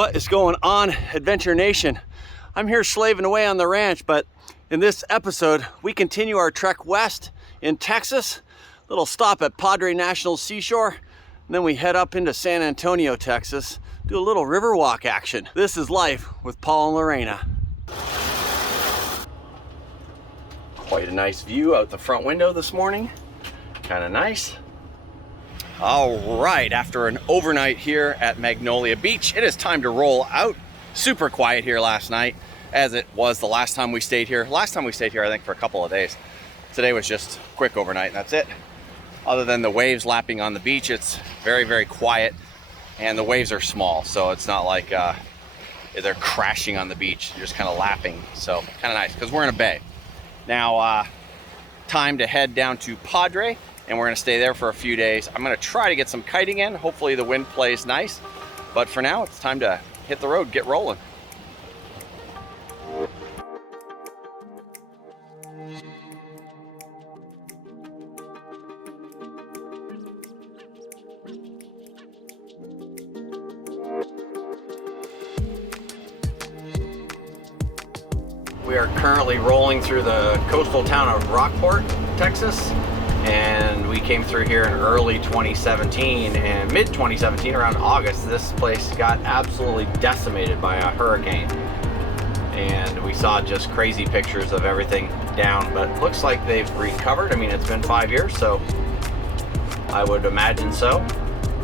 What is going on, Adventure Nation? I'm here slaving away on the ranch, but in this episode, we continue our trek west in Texas. Little stop at Padre National Seashore, and then we head up into San Antonio, Texas, do a little riverwalk action. This is life with Paul and Lorena. Quite a nice view out the front window this morning. Kind of nice. All right, after an overnight here at Magnolia Beach, it is time to roll out. Super quiet here last night, as it was the last time we stayed here. Last time we stayed here, I think, for a couple of days. Today was just quick overnight, and that's it. Other than the waves lapping on the beach, it's very, very quiet, and the waves are small, so it's not like they're crashing on the beach. They're just kind of lapping, so kind of nice, because we're in a bay. Now, time to head down to Padre, and we're gonna stay there for a few days. I'm gonna try to get some kiting in. Hopefully the wind plays nice. But for now, it's time to hit the road, get rolling. We are currently rolling through the coastal town of Rockport, Texas. And we came through here in early 2017, and mid 2017, around August, this place got absolutely decimated by a hurricane. And we saw just crazy pictures of everything down, but looks like they've recovered. I mean, it's been 5 years, so I would imagine so.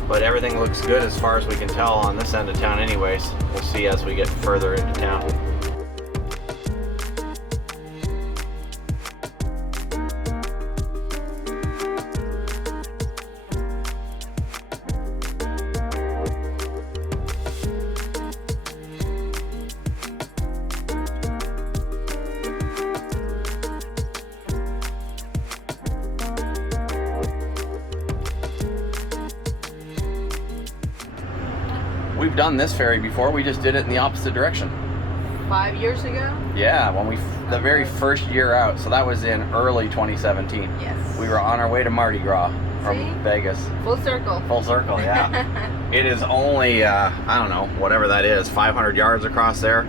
But everything looks good as far as we can tell on this end of town anyways. We'll see as we get further into town. We've done this ferry before. We just did it in the opposite direction. 5 years ago? Yeah, when the very first year out. So that was in early 2017. Yes. We were on our way to Mardi Gras from Vegas. Full circle. Full circle, yeah. It is only, I don't know, whatever that is, 500 yards across there.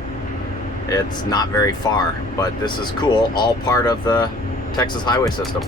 It's not very far, but this is cool. All part of the Texas highway system.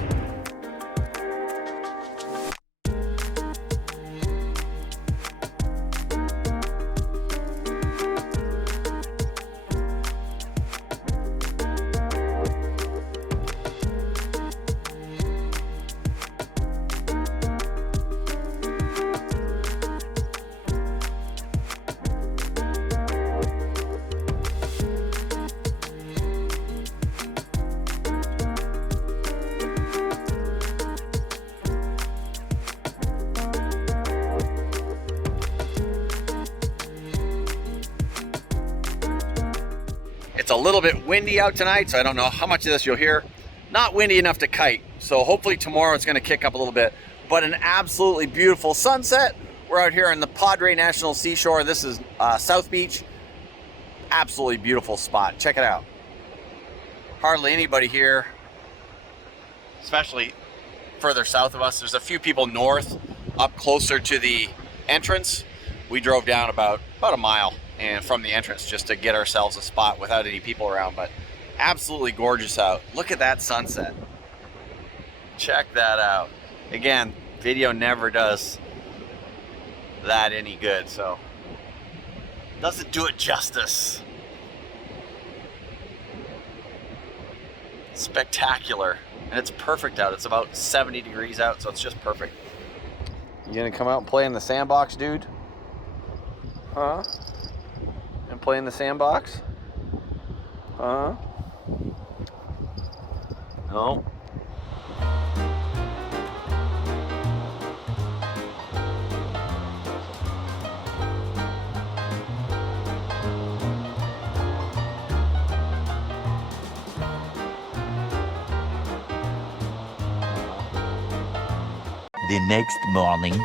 It's a little bit windy out tonight, so I don't know how much of this you'll hear. Not windy enough to kite, so hopefully tomorrow it's going to kick up a little bit. But an absolutely beautiful sunset. We're out here on the Padre National Seashore. This is South Beach. Absolutely beautiful spot. Check it out. Hardly anybody here, especially further south of us. There's a few people north, up closer to the entrance. We drove down about a mile and from the entrance just to get ourselves a spot without any people around, but absolutely gorgeous out. Look at that sunset. Check that out. Again, video never does that any good, so doesn't do it justice. Spectacular. And it's perfect out. It's about 70 degrees out, so it's just perfect. You gonna come out and play in the sandbox, dude? Huh? And play in the sandbox? Huh? No? The next morning.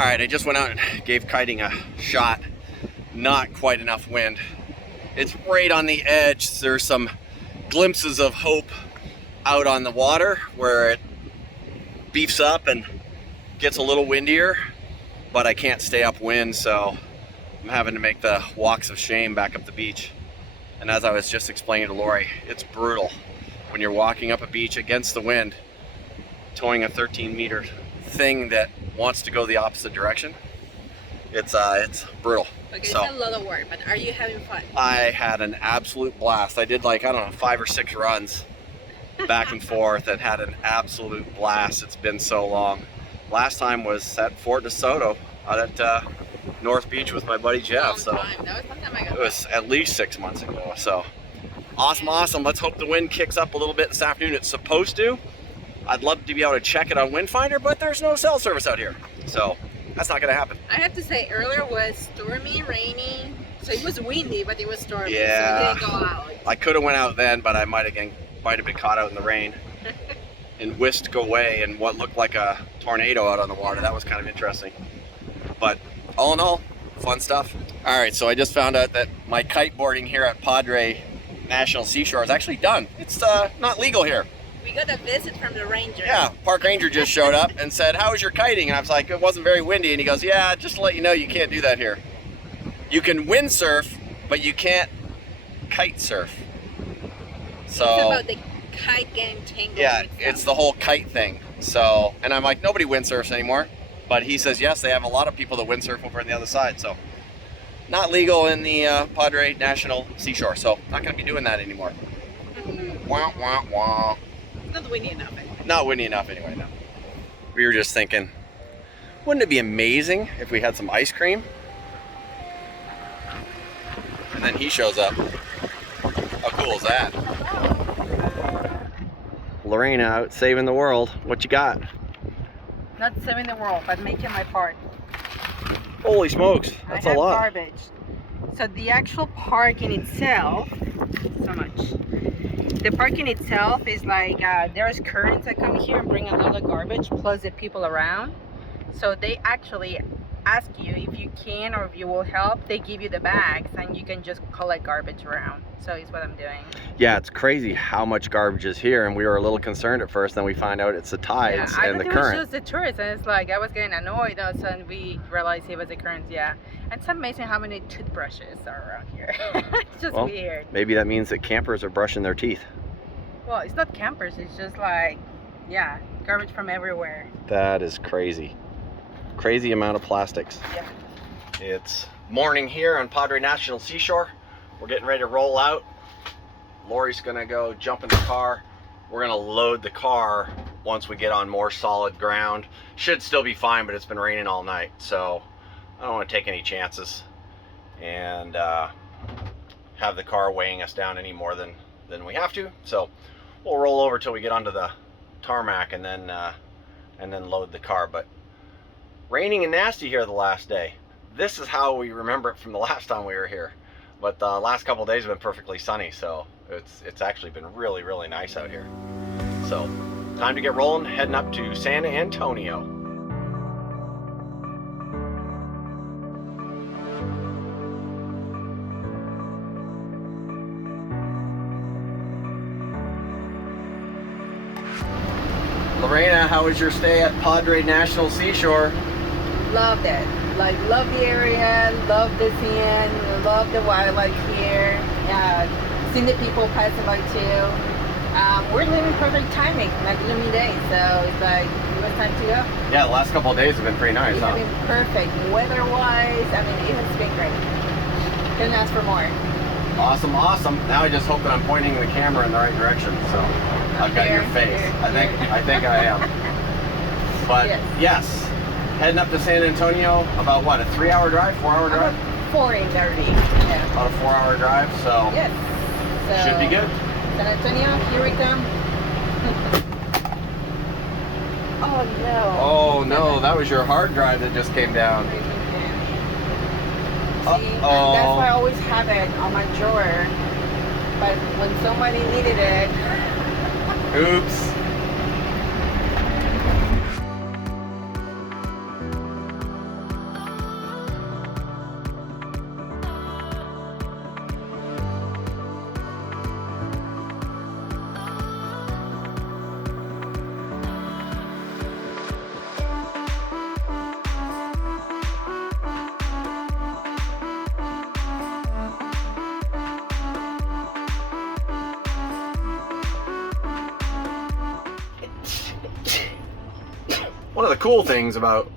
All right, I just went out and gave kiting a shot. Not quite enough wind. It's right on the edge. There's some glimpses of hope out on the water where it beefs up and gets a little windier, but I can't stay upwind, so I'm having to make the walks of shame back up the beach. And as I was just explaining to Lori, it's brutal when you're walking up a beach against the wind, towing a 13-meter thing that wants to go the opposite direction. It's brutal. Okay, So, it's a lot of work, but are you having fun? I had an absolute blast. I did like, I don't know, 5 or 6 runs back and forth and had an absolute blast. It's been so long. Last time was at Fort DeSoto out at North Beach with my buddy Jeff. So That was some time ago. it was at least 6 months ago. So awesome. Let's hope the wind kicks up a little bit this afternoon. It's supposed to. I'd love to be able to check it on Windfinder, but there's no cell service out here. So that's not gonna happen. I have to say, earlier was stormy, rainy. So it was windy, but it was stormy. Yeah. So we didn't go out. I could have went out then, but I might have been caught out in the rain and whisked away in what looked like a tornado out on the water. That was kind of interesting. But all in all, fun stuff. All right, so I just found out that my kiteboarding here at Padre National Seashore is actually done. It's not legal here. We got a visit from the ranger. Yeah, park ranger just showed up and said, "How was your kiting?" And I was like, "It wasn't very windy." And he goes, "Yeah, just to let you know, you can't do that here. You can windsurf, but you can't kite surf." So It's about the kite getting tangled. yeah, with it's stuff. the whole kite thing. So, and I'm like, nobody windsurfs anymore. But he says, yes, they have a lot of people that windsurf over on the other side. So, not legal in the Padre National Seashore. So, not going to be doing that anymore. Wah, wah, wah. Not windy enough. Anyway. Not windy enough anyway, no. We were just thinking, wouldn't it be amazing if we had some ice cream? And then he shows up. How cool is that? Lorena out saving the world. What you got? Not saving the world, but making my part. Holy smokes, that's I a have lot. garbage. So the actual park in itself, so much. The park in itself is like, there's currents that come here and bring a lot of garbage, plus the people around. So they actually ask you if you can or if you will help. They give you the bags and you can just collect garbage around. So it's what I'm doing. Yeah, it's crazy how much garbage is here, and we were a little concerned at first. Then we find out it's the tides I and the thought it was current. just the tourists, and it's like I was getting annoyed. All of a sudden we realized it was the currents. Yeah, and it's amazing how many toothbrushes are around here. It's just weird. Maybe that means that campers are brushing their teeth. Well, it's not campers. It's just like, yeah, garbage from everywhere. That is crazy. Crazy amount of plastics. Yeah. It's morning here on Padre National Seashore. We're getting ready to roll out. Lori's gonna go jump in the car. We're gonna load the car once we get on more solid ground. Should still be fine, but it's been raining all night, so I don't want to take any chances and have the car weighing us down any more than we have to. So we'll roll over till we get onto the tarmac and then load the car. But raining and nasty here the last day. This is how we remember it from the last time we were here. But the last couple of days have been perfectly sunny, so it's actually been really, really nice out here. So time to get rolling, heading up to San Antonio. Lorena, how was your stay at Padre National Seashore? Loved it. Like, love the area, love the scene, love the wildlife here. Yeah, seen the people passing by too. We're living perfect timing, like gloomy day, so it's like, it was time to go. Yeah, the last couple of days have been pretty nice, It's huh? been perfect weather-wise. I mean, it has been great. Couldn't ask for more. Awesome, awesome. Now I just hope that I'm pointing the camera in the right direction. So I've got your face. Here. I think I am. But yes, heading up to San Antonio, about what, a 3-hour drive, 4-hour drive? About 4:30. Yeah. About a 4-hour drive, so Yes. So, should be good. San Antonio, here we come. Oh no. Oh no, that was your hard drive that just came down. See, and that's why I always have it on my drawer. But when somebody needed it, Oops. One of the cool things about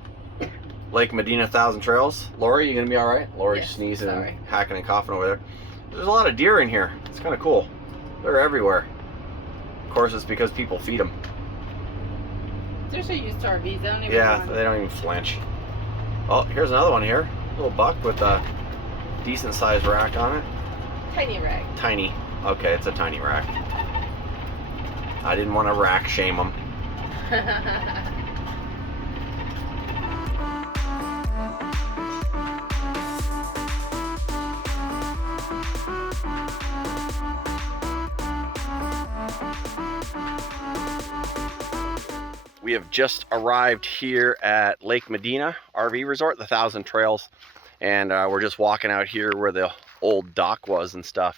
Lake Medina 1,000 Trails, Lori, you gonna be all right? Lori's Yes, sneezing sorry. and hacking and coughing over there. There's a lot of deer in here. It's kind of cool. They're everywhere. Of course, it's because people feed them. They're so used to RVs, they don't even Yeah, want- they don't even flinch. Oh, here's another one here. A little buck with a decent sized rack on it. Tiny rag. Tiny. Okay, it's a tiny rack. I didn't want to rack shame them. We have just arrived here at Lake Medina RV Resort, the 1,000 Trails, and we're just walking out here where the old dock was and stuff.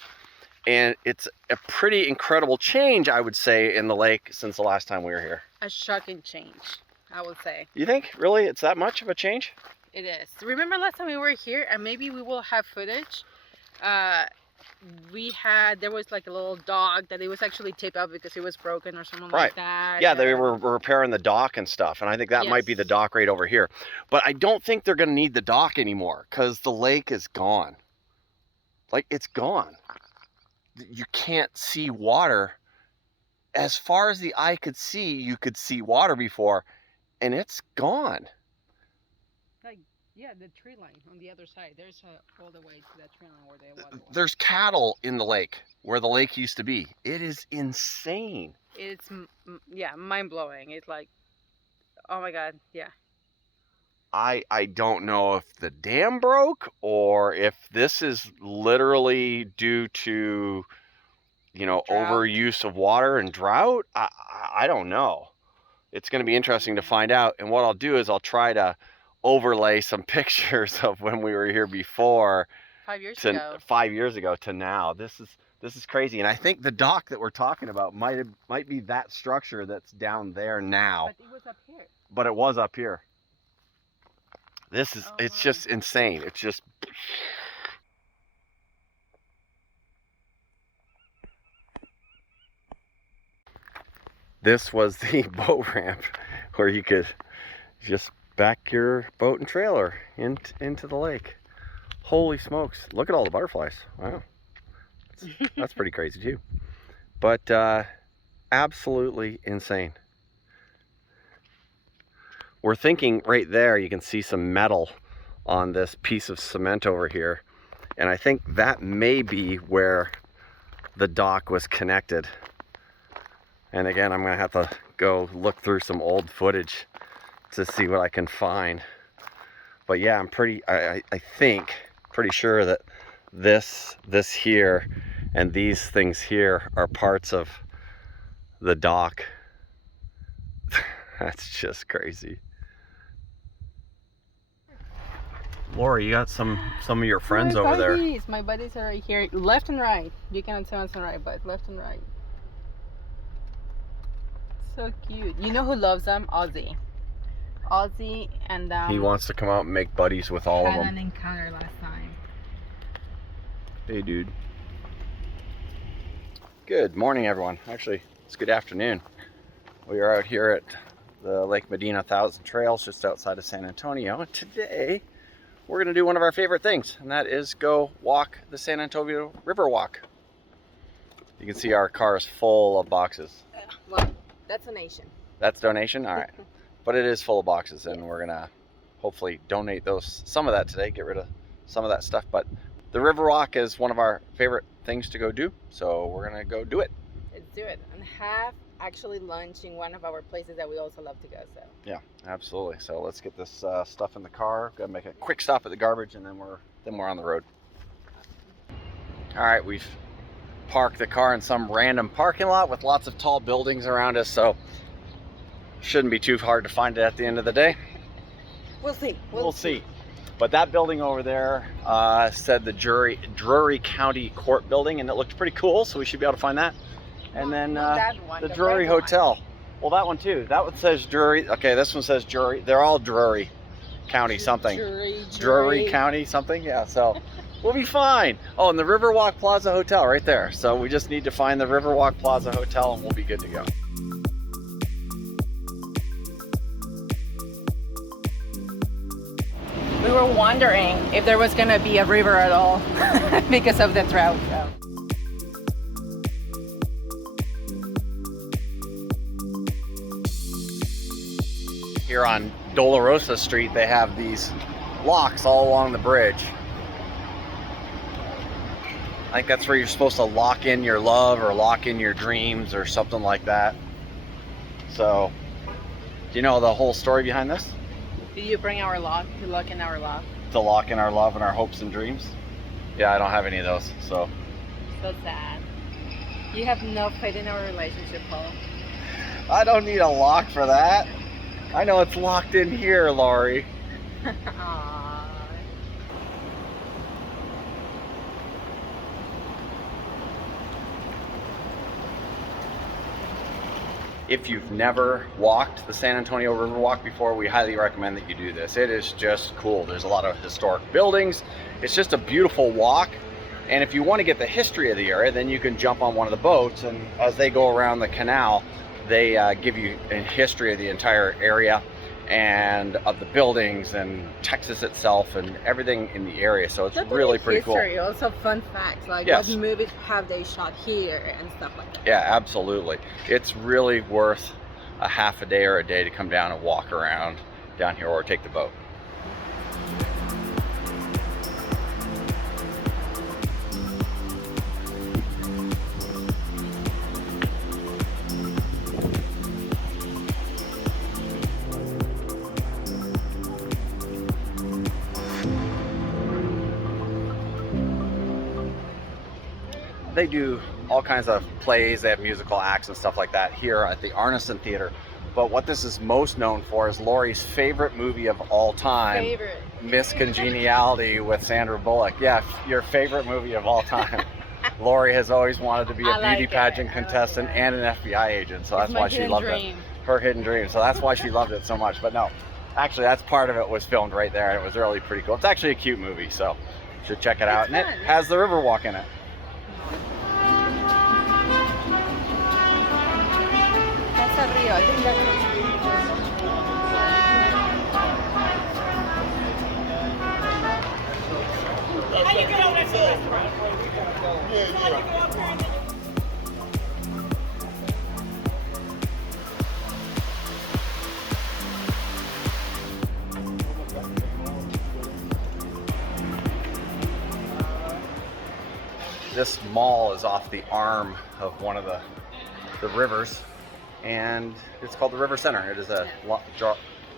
And it's a pretty incredible change, I would say, in the lake since the last time we were here. A shocking change, I would say. You think, really, it's that much of a change? It is. Remember last time we were here, and maybe we will have footage. There was like a little dog that it was actually taped up because it was broken or something Right. like that. Yeah, they were repairing the dock and stuff, and I think that might be the Yes. dock right over here. But I don't think they're going to need the dock anymore because the lake is gone. Like, it's gone. You can't see water. As far as the eye could see, you could see water before, and it's gone. Yeah, the tree line on the other side. There's all the way to that tree line where the water was. There's cattle in the lake where the lake used to be. It is insane. It's mind-blowing. It's like, oh my God, yeah. I don't know if the dam broke or if this is literally due to, you know, Drought. overuse of water and drought. I don't know. It's going to be interesting to find out. And what I'll do is I'll try to overlay some pictures of when we were here before 5 years to ago. 5 years ago to now. This is crazy. And I think the dock that we're talking about might be that structure that's down there now. But it was up here. But it was up here. It's wow. just insane. It's just. This was the boat ramp where you could just back your boat and trailer into the lake. Holy smokes. Look at all the butterflies. Wow. That's pretty crazy too. But absolutely insane. We're thinking right there, you can see some metal on this piece of cement over here. And I think that may be where the dock was connected. And again, I'm gonna have to go look through some old footage to see what I can find. But yeah, I think pretty sure that this here and these things here are parts of the dock. That's just crazy. Lori, you got some of your friends over there. My buddies are right here, left and right. You cannot tell us on right, but left and right. So cute. You know who loves them? Ozzy. Ozzy and He wants to come out and make buddies with all of had them. an encounter last time. Hey, dude. Good morning, everyone. Actually, it's good afternoon. We are out here at the Lake Medina 1,000 Trails just outside of San Antonio. And today, we're going to do one of our favorite things, and that is go walk the San Antonio Riverwalk. You can see our car is full of boxes. Well, that's a nation. That's donation? All right. But it is full of boxes, and we're going to hopefully donate some of that today, get rid of some of that stuff. But the Riverwalk is one of our favorite things to go do, so we're going to go do it. Let's do it. And have actually lunch in one of our places that we also love to go. So Yeah, absolutely. So let's get this stuff in the car. Gotta make a quick stop at the garbage, and then we're on the road. All right, we've parked the car in some random parking lot with lots of tall buildings around us, so shouldn't be too hard to find it at the end of the day. we'll see. We'll see. But that building over there said the Drury County Court Building, and it looked pretty cool, so we should be able to find that. And then that one, the the Drury red one. Hotel. Well, that one too. That one says Drury. Okay, this one says Drury. They're all Drury County something. Drury County something. Yeah, so we'll be fine. Oh, and the Riverwalk Plaza Hotel right there. So we just need to find the Riverwalk Plaza Hotel, and we'll be good to go. We were wondering if there was gonna be a river at all because of the drought. So. Here on Dolorosa Street, they have these locks all along the bridge. I think that's where you're supposed to lock in your love or lock in your dreams or something like that. So, do you know the whole story behind this? Did you bring our lock to lock in our love? To lock in our love and our hopes and dreams? Yeah, I don't have any of those, so. So sad. You have no faith in our relationship, Paul. I don't need a lock for that. I know it's locked in here, Laurie. Aww. If you've never walked the San Antonio Riverwalk before, we highly recommend that you do this. It is just cool. There's a lot of historic buildings. It's just a beautiful walk. And if you want to get the history of the area, then you can jump on one of the boats, and as they go around the canal, they give you a history of the entire area and of the buildings and Texas itself and everything in the area. So it's really pretty cool. Also fun facts, like yes. What movies have they shot here and stuff like that. Yeah, absolutely. It's really worth a half a day or a day to come down and walk around down here or take the boat. They do all kinds of plays. They have musical acts and stuff like that here at the Arneson Theater. But what this is most known for is Laurie's favorite movie of all time, Miss Congeniality with Sandra Bullock. Yeah, your favorite movie of all time. Lori has always wanted to be a beauty pageant contestant and an FBI agent, so that's why she loved it. Her hidden dream. So that's why she loved it so much. But no, actually that's part of it was filmed right there, and it was really pretty cool. It's actually a cute movie, so you should check it out. And it has the Riverwalk in it. I think that's how you get over that restaurant? This mall is off the arm of one of the rivers, and it's called the River Center. It is a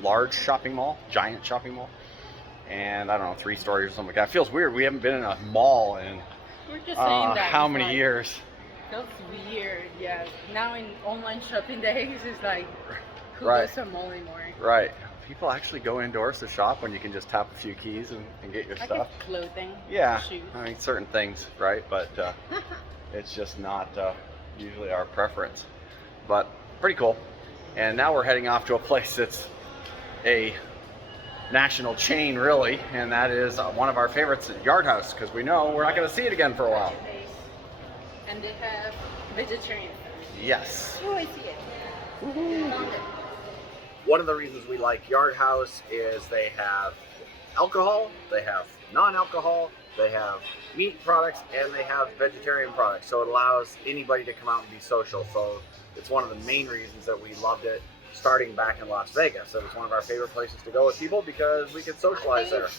large shopping mall, giant shopping mall, and I don't know, 3 stories or something like that. It feels weird. We haven't been in a mall in how many years? Feels weird, yeah. Now in online shopping days, it's like, who right. goes to a mall anymore? Right. People actually go indoors to shop when you can just tap a few keys and get your stuff. Clothing. Yeah. Shoes. I mean, certain things, right? But it's just not usually our preference. But pretty cool. And now we're heading off to a place that's a national chain, really, and that is one of our favorites, Yard House, because we know we're not going to see it again for a while. And they have vegetarian. Yes. Oh, I see it. Woohoo. One of the reasons we like Yard House is they have alcohol, they have non-alcohol, they have meat products, and they have vegetarian products. So it allows anybody to come out and be social. So it's one of the main reasons that we loved it starting back in Las Vegas. It was one of our favorite places to go with people because we could socialize there.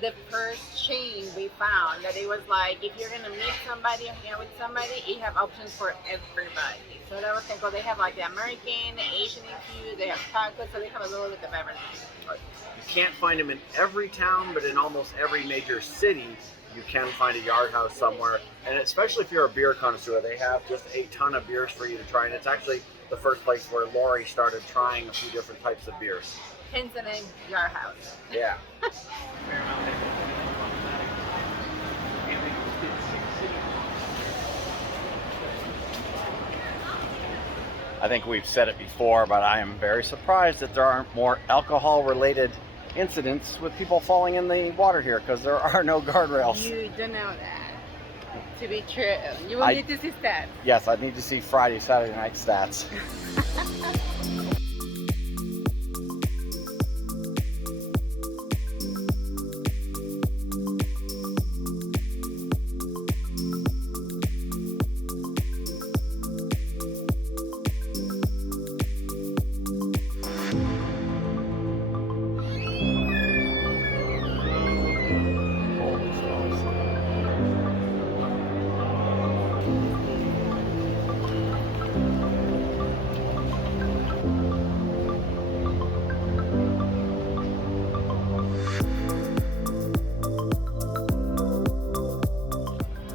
The first chain we found that it was like, if you're gonna meet somebody or hang out with somebody, you have options for everybody. So that was cool. They have like the American, the Asian infused, they have tacos, so they have a little bit of everything. Right. You can't find them in every town, but in almost every major city, you can find a Yard House somewhere. And especially if you're a beer connoisseur, they have just a ton of beers for you to try. And it's actually the first place where Lori started trying a few different types of beers. Hence the name Yard House. Yeah. I think we've said it before, but I am very surprised that there aren't more alcohol-related incidents with people falling in the water here, because there are no guardrails. You don't know that to be true. You will need to see stats. Yes, I need to see Friday, Saturday night stats.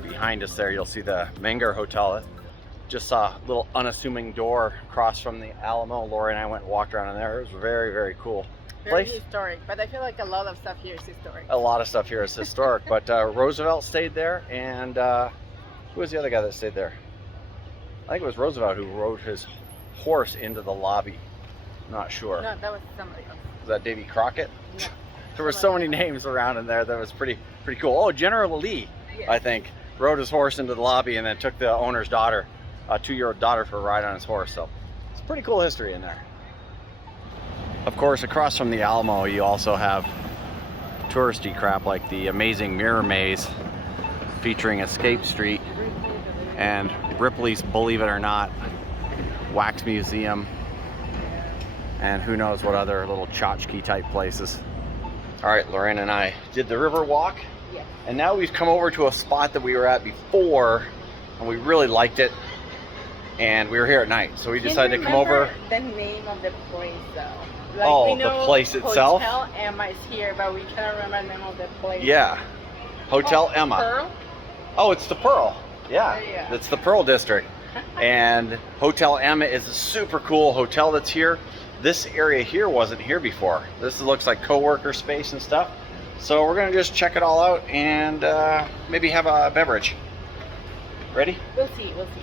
Behind us there, you'll see the Menger Hotel. Just saw a little unassuming door across from the Alamo. Lori and I went and walked around in there. It was very, very cool Very place. historic, but I feel like a lot of stuff here is historic. A lot of stuff here is historic, but Roosevelt stayed there, and who was the other guy that stayed there? I think it was Roosevelt who rode his horse into the lobby. Not sure. No, that was somebody else. Was that Davy Crockett? No. There were so many names around in there that was pretty cool. Oh, General Lee, Yes. I think, rode his horse into the lobby and then took the owner's daughter, a 2-year-old daughter, for a ride on his horse. So it's pretty cool history in there. Of course, across from the Alamo, you also have touristy crap like the amazing Mirror Maze featuring Escape Street and Ripley's Believe It or Not Wax Museum, and who knows what other little tchotchke type places. All right, Lorraine and I did the river walk, Yes. and now we've come over to a spot that we were at before, and we really liked it, and we were here at night, so we decided to come over. The name of the place, though. Like, Oh, we the know place itself? Hotel Emma is here, but we cannot remember the name of the place. Yeah, Hotel Oh, Emma. Pearl? Oh, it's the Pearl. Yeah, Yeah. it's the Pearl District. And Hotel Emma is a super cool hotel that's here. This area here wasn't here before. This looks like co-worker space and stuff. So we're gonna just check it all out and maybe have a beverage. Ready? We'll see, we'll see.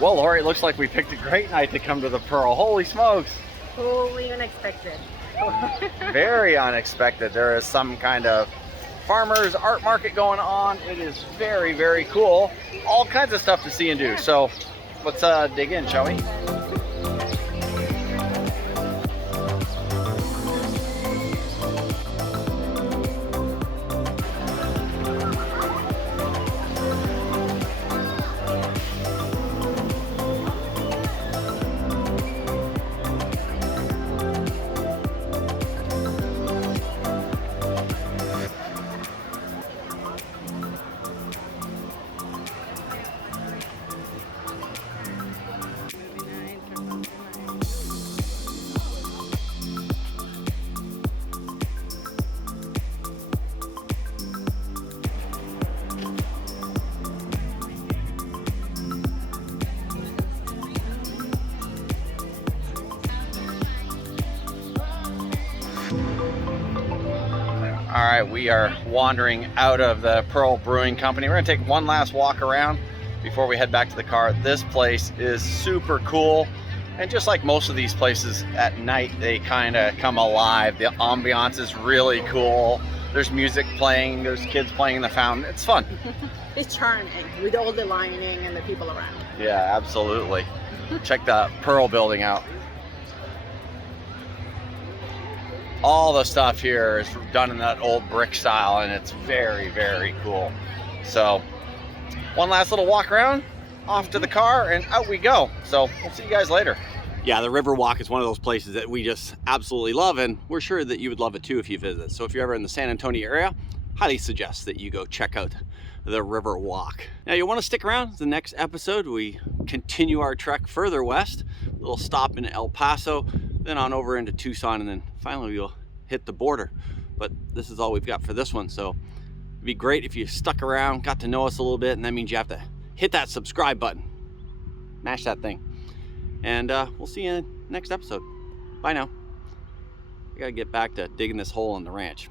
Well, Lori, it looks like we picked a great night to come to the Pearl. Holy smokes! Totally unexpected. Very unexpected. There is some kind of farmers art market going on. It is very, very cool. All kinds of stuff to see and do. So let's dig in, shall we? All right, we are wandering out of the Pearl Brewing Company. We're gonna take one last walk around before we head back to the car. This place is super cool. And just like most of these places at night, they kind of come alive. The ambiance is really cool. There's music playing, there's kids playing in the fountain. It's fun. It's charming with all the lining and the people around. Yeah, absolutely. Check the Pearl building out. All the stuff here is done in that old brick style, and it's very, very cool. So one last little walk around, off to the car, and out we go. So we'll see you guys later. Yeah, the Riverwalk is one of those places that we just absolutely love, and we're sure that you would love it too if you visit. So if you're ever in the San Antonio area, highly suggest that you go check out the Riverwalk. Now you want to stick around. The next episode we continue our trek further west. A little stop in El Paso, then on over into Tucson, and then finally we'll hit the border. But this is all we've got for this one, so it'd be great if you stuck around, got to know us a little bit, and that means you have to hit that subscribe button. Mash that thing. And we'll see you in the next episode. Bye now. I gotta get back to digging this hole in the ranch.